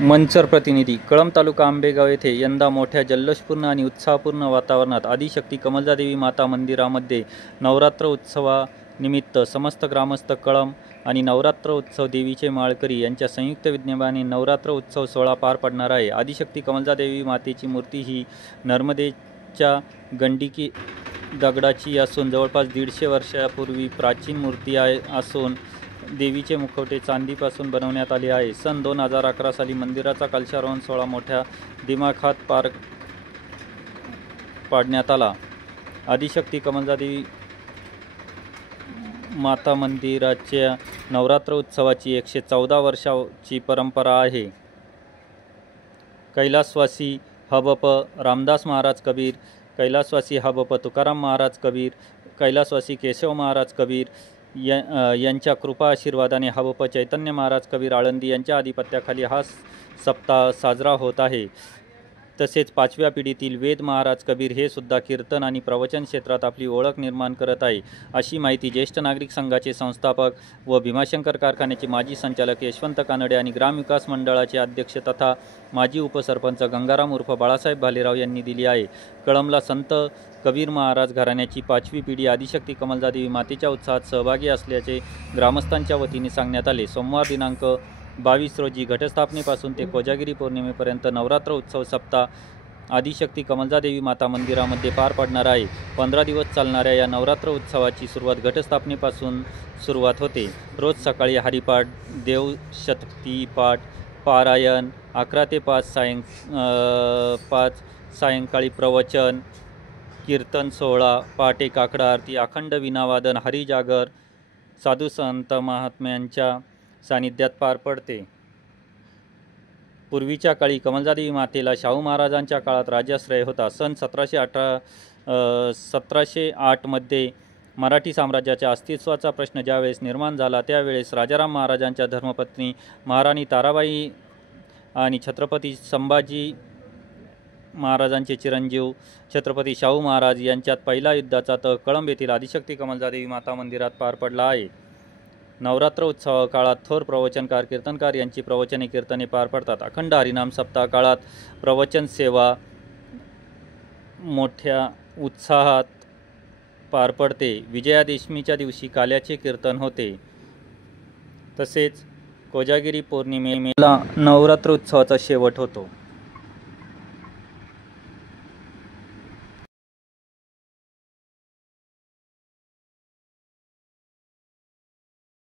मंचर प्रतिनिधी कळंब तालुका आंबेगाव येथे यंदा मोठ्या जल्लोषपूर्ण आणि उत्साहपूर्ण वातावरणात आदिशक्ती कमलजादेवी माता मंदिरामध्ये नवरात्र उत्सवानिमित्त समस्त ग्रामस्थ कळंब आणि नवरात्र उत्सव देवीचे माळकरी यांच्या संयुक्त विद्यमाने नवरात्र उत्सव सोहळा पार पडणार आहे। आदिशक्ती कमलजादेवी मातेची मूर्ती ही नर्मदेच्या गंडकी दगडाची असून जवळपास 150 वर्षापूर्वी प्राचीन मूर्ती असून देवीचे मुखवटे चांदीपासून बनवण्यात आले आहे। सन 2011 साली मंदिराचा कलशारोहण सोहळा मोठ्या दिमाखात पार पाडण्यात आला। आदिशक्ती कमलजादेवी माता मंदिराच्या नवरात्र उत्सवाची 114 वर्षाची परंपरा आहे। कैलासवासी हबप रामदास महाराज कबीर, कैलासवासी हबप तुकाराम महाराज कबीर, कैलासवासी केशव महाराज कबीर यांच्या कृपा आशीर्वादाने हबप चैतन्य महाराज कबीर आळंदी यांच्या आधिपत्याखाली हा सप्ताह साजरा होत आहे। तसेच 5व्या पिढीतील वेद महाराज कबीर हे सुद्धा कीर्तन आणि प्रवचन क्षेत्रात आपली ओळख निर्माण करत आहे, अशी माहिती ज्येष्ठ नागरिक संघाचे संस्थापक व भीमाशंकर कारखान्याचे माजी संचालक यशवंत कानडे आणि ग्रामविकास मंडळाचे अध्यक्ष तथा माजी उपसरपंच गंगाराम उर्फ बाळासाहेब भालेराव यांनी दिली आहे। कळंबला संत कबीर महाराज घराण्याची 5वी पिढी आदिशक्ती कमलजादेवी मातेच्या उत्सवात सहभागी असल्याचे ग्रामस्थांच्या वतीने सांगण्यात आले। सोमवार दिनांक 22 रोजी घटस्थापनेपासून ते कोजागिरी पौर्णिमेपर्यंत नवरात्र उत्सव सप्ताह आदिशक्ती कमलजादेवी माता मंदिरामध्ये पार पडणार आहे। 15 दिवस चालणाऱ्या या नवरात्र उत्सवाची सुरुवात घटस्थापनेपासून सुरुवात होते। रोज सकाळी हरिपाठ, देवशक्ती पाठ, पारायण, 11 ते 5 सायंकाळी प्रवचन, कीर्तन सोहळा, पहाटे काकडा आरती, अखंड वीणावादन, हरिजागर साधू संत महात्म्यांच्या सानिध्यात पार पडते। पूर्वीच्या काळी कमलजादेवी मातेला शाहू महाराजांच्या काळात राज्याश्रय होता। सन 1708 मध्ये मराठी साम्राज्याच्या अस्तित्वाचा प्रश्न ज्यावेळेस निर्माण झाला त्यावेळेस राजाराम महाराजांच्या धर्मपत्नी महाराणी ताराबाई आणि छत्रपती संभाजी महाराजांचे चिरंजीव छत्रपती शाहू महाराज यांच्यात पहिला युद्धाचा तह कळंब येथील आदिशक्ती कमलजादेवी माता मंदिरात पार पडला आहे। नवरात्र उत्सव काळात थोर प्रवचनकार, कीर्तनकार यांची प्रवचने कीर्तने पार पडतात। अखंड हरिनाम सप्ताह काळात प्रवचन सेवा मोठ्या उत्साहात पार पडते। विजयादशमीच्या दिवशी काल्याचे कीर्तन होते। तसेच कोजागिरी पौर्णिमेला नवरात्र उत्सवाचा शेवट होतो।